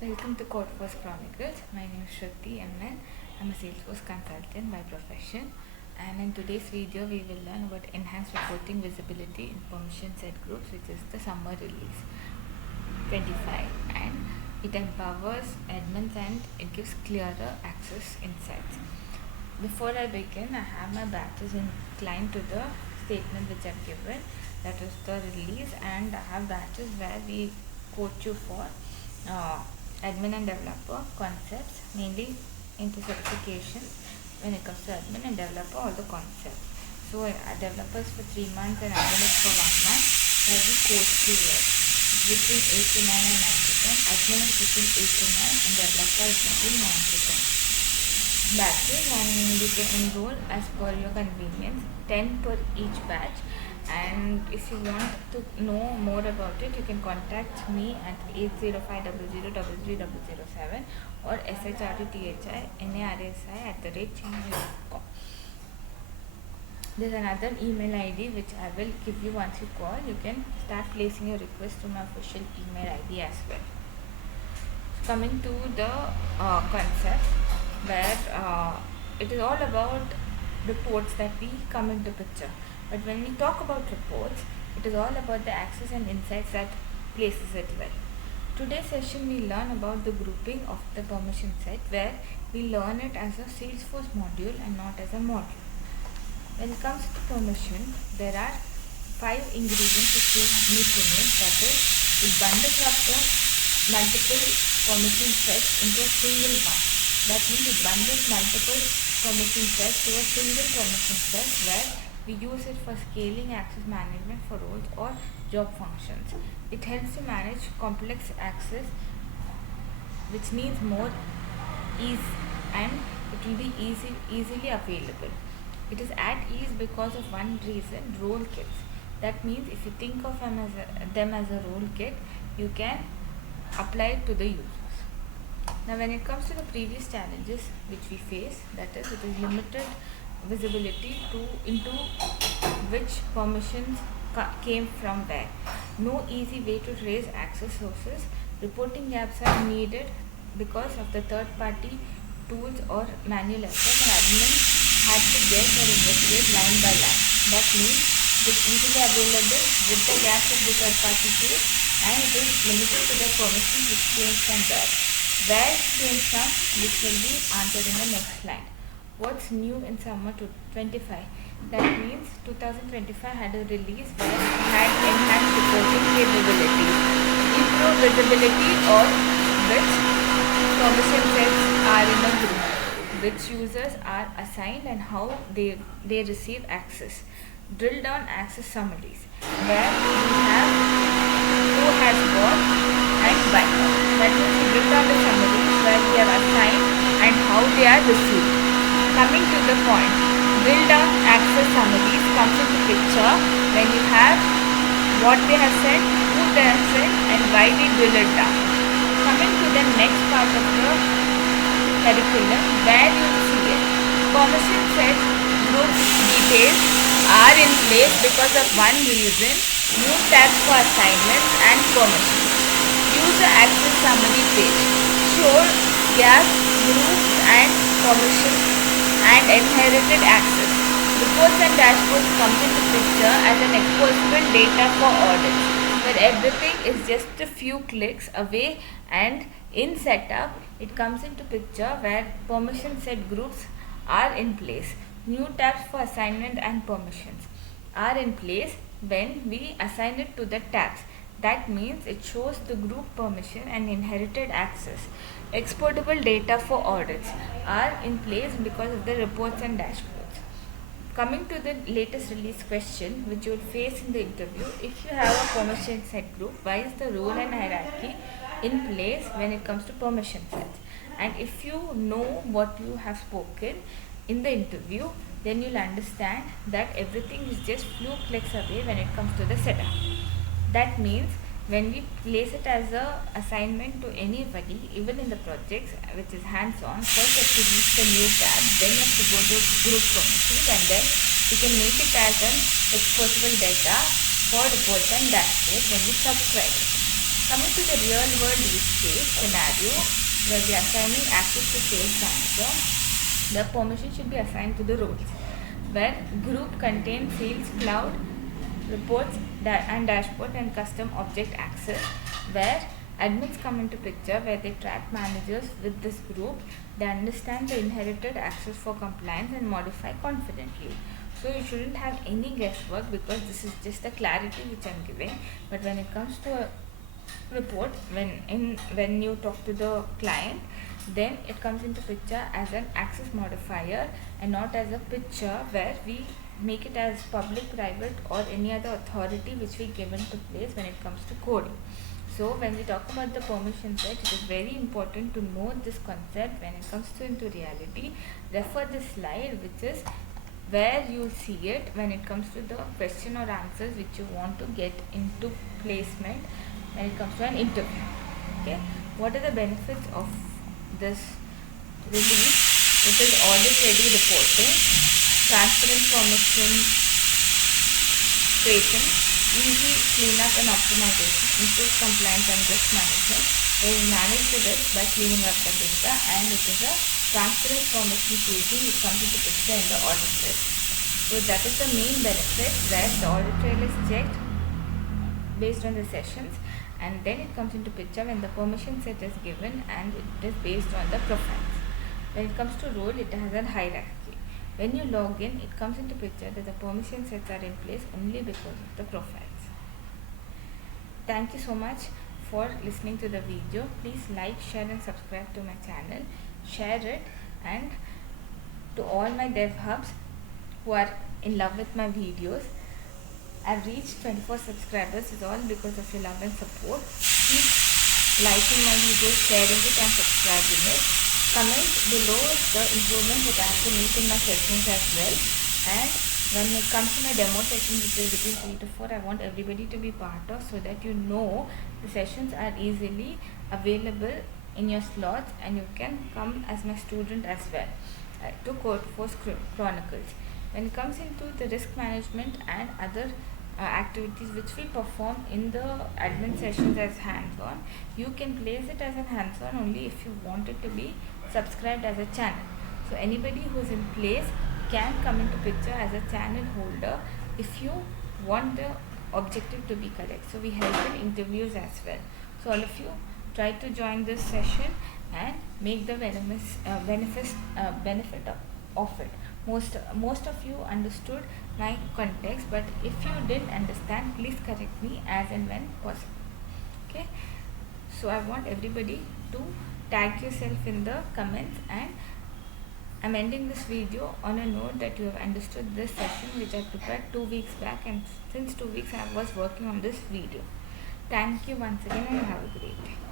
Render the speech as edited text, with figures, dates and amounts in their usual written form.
Welcome to Codeforce Chronicles. My name is Shruthi Amman. I'm a Salesforce consultant by profession, and in today's video we will learn about enhanced reporting visibility in permission set groups, which is the summer release 25, and it empowers admins and it gives clearer access insights. Before I begin, I have my badges inclined to the statement which I've given, that is the release, and I have badges where we coach you for admin and developer concepts, mainly into certification when it comes to admin and developer, all the concepts. So developers for 3 months and admin is for 1 month, where we coach you between 8 to 9 and 9 to 10. Admin is between 8 to 9 and developer is between 9 to 10. Batches, and you can enroll as per your convenience, 10 per each batch. And if you want to know more about it, you can contact me at 805000007 or shruthinarasi@gmail.com. There's another email ID which I will give you once you call. You can start placing your request to my official email ID as well. Coming to the concept, where it is all about reports that we come into picture. But when we talk about reports, it is all about the access and insights that places it well. Today's session we learn about the grouping of the permission set, where we learn it as a Salesforce module and not as a module. When it comes to permission, there are 5 ingredients which you need to know. That is, it bundles up the multiple permission sets into a single one. That means it bundles multiple permission sets to a single permission set, where we use it for scaling access management for roles or job functions. It helps to manage complex access which needs more ease, and it will be easily available. It is at ease because of one reason: role kits. That means if you think of them as a role kit, you can apply it to the users. Now when it comes to the previous challenges which we face, that is, it is limited visibility into which permissions came from where. No easy way to trace access sources. Reporting gaps are needed because of the third party tools or manual effort, and admins had to guess or investigate line by line. That means it is easily available with the gaps of the third party tools, and it is limited to the permissions which came from where. Where it came from, which will be answered in the next slide. What's new in summer 25? That means 2025 had a release where it had enhanced reporting capabilities, improved visibility of which permission sets are in a group, which users are assigned and how they receive access. Drill down access summaries, where we have who has what and why. That means we drill down the summaries where we have assigned and how they are received. Coming to the point, drill down access summaries comes into picture when you have what they have said, who they have said, and why they drill it down. Coming to the next part of the curriculum, where you see it, permission set group details are in place because of one reason: new tabs for assignments and permissions. User access summary page shows gaps, groups, and permissions and inherited access. Reports and dashboards comes into picture as an exposable data for audits, where everything is just a few clicks away, and in setup it comes into picture where permission set groups are in place. New tabs for assignment and permissions are in place when we assign it to the tabs. That means it shows the group permission and inherited access. Exportable data for audits are in place because of the reports and dashboards. Coming to the latest release question which you will face in the interview: if you have a permission set group, why is the role and hierarchy in place when it comes to permission sets? And if you know what you have spoken in the interview, then you'll understand that everything is just few clicks away when it comes to the setup. That means when we place it as a assignment to anybody, even in the projects which is hands-on, first you have to reach the new tab, then you have to go to group permissions, and then you can make it as an exportable data for reports and dashboards when you subscribe it. Coming to the real world use case scenario where we are assigning access to sales manager, the permission should be assigned to the roles where group contains sales cloud, reports and dashboard and custom object access, where admins come into picture where they track managers with this group, they understand the inherited access for compliance and modify confidently. So you shouldn't have any guesswork because this is just the clarity which I'm giving. But when it comes to a report, when you talk to the client, then it comes into picture as an access modifier and not as a picture where we make it as public, private or any other authority which we given to place when it comes to coding. So when we talk about the permission set, it is very important to know this concept when it comes to into reality. Refer this slide which is where you see it when it comes to the question or answers which you want to get into placement when it comes to an interview. Okay, what are the benefits of this release? It is audit ready reporting, transparent permission tracing, easy cleanup and optimization, improve compliance and risk management. They will manage the risk by cleaning up the data, and it is a transparent permission tracing which comes into picture in the audit trail. So that is the main benefit, where the audit trail is checked based on the sessions, and then it comes into picture when the permission set is given and it is based on the profiles. When it comes to role, it has a hierarchy. When you log in, it comes into picture that the permission sets are in place only because of the profiles. Thank you so much for listening to the video. Please like, share and subscribe to my channel. Share it, and to all my dev hubs who are in love with my videos, I've reached 24 subscribers. It's all because of your love and support. Keep liking my videos, sharing it and subscribing it. Comment below the improvements that I have to make in my sessions as well. And when it comes to my demo session, which is between 3 to 4, I want everybody to be part of, so that you know the sessions are easily available in your slots and you can come as my student as well to Codeforce Chronicles. When it comes into the risk management and other activities which we perform in the admin sessions as hands-on, you can place it as a hands-on only if you want it to be subscribed as a channel. So anybody who's in place can come into picture as a channel holder if you want the objective to be correct. So we help in interviews as well. So all of you try to join this session and make the benefit of it. Most of you understood my context, but if you didn't understand, please correct me as and when possible. Okay, so I want everybody to tag yourself in the comments, and I'm ending this video on a note that you have understood this session which I prepared 2 weeks back, and since 2 weeks I was working on this video. Thank you once again and have a great day.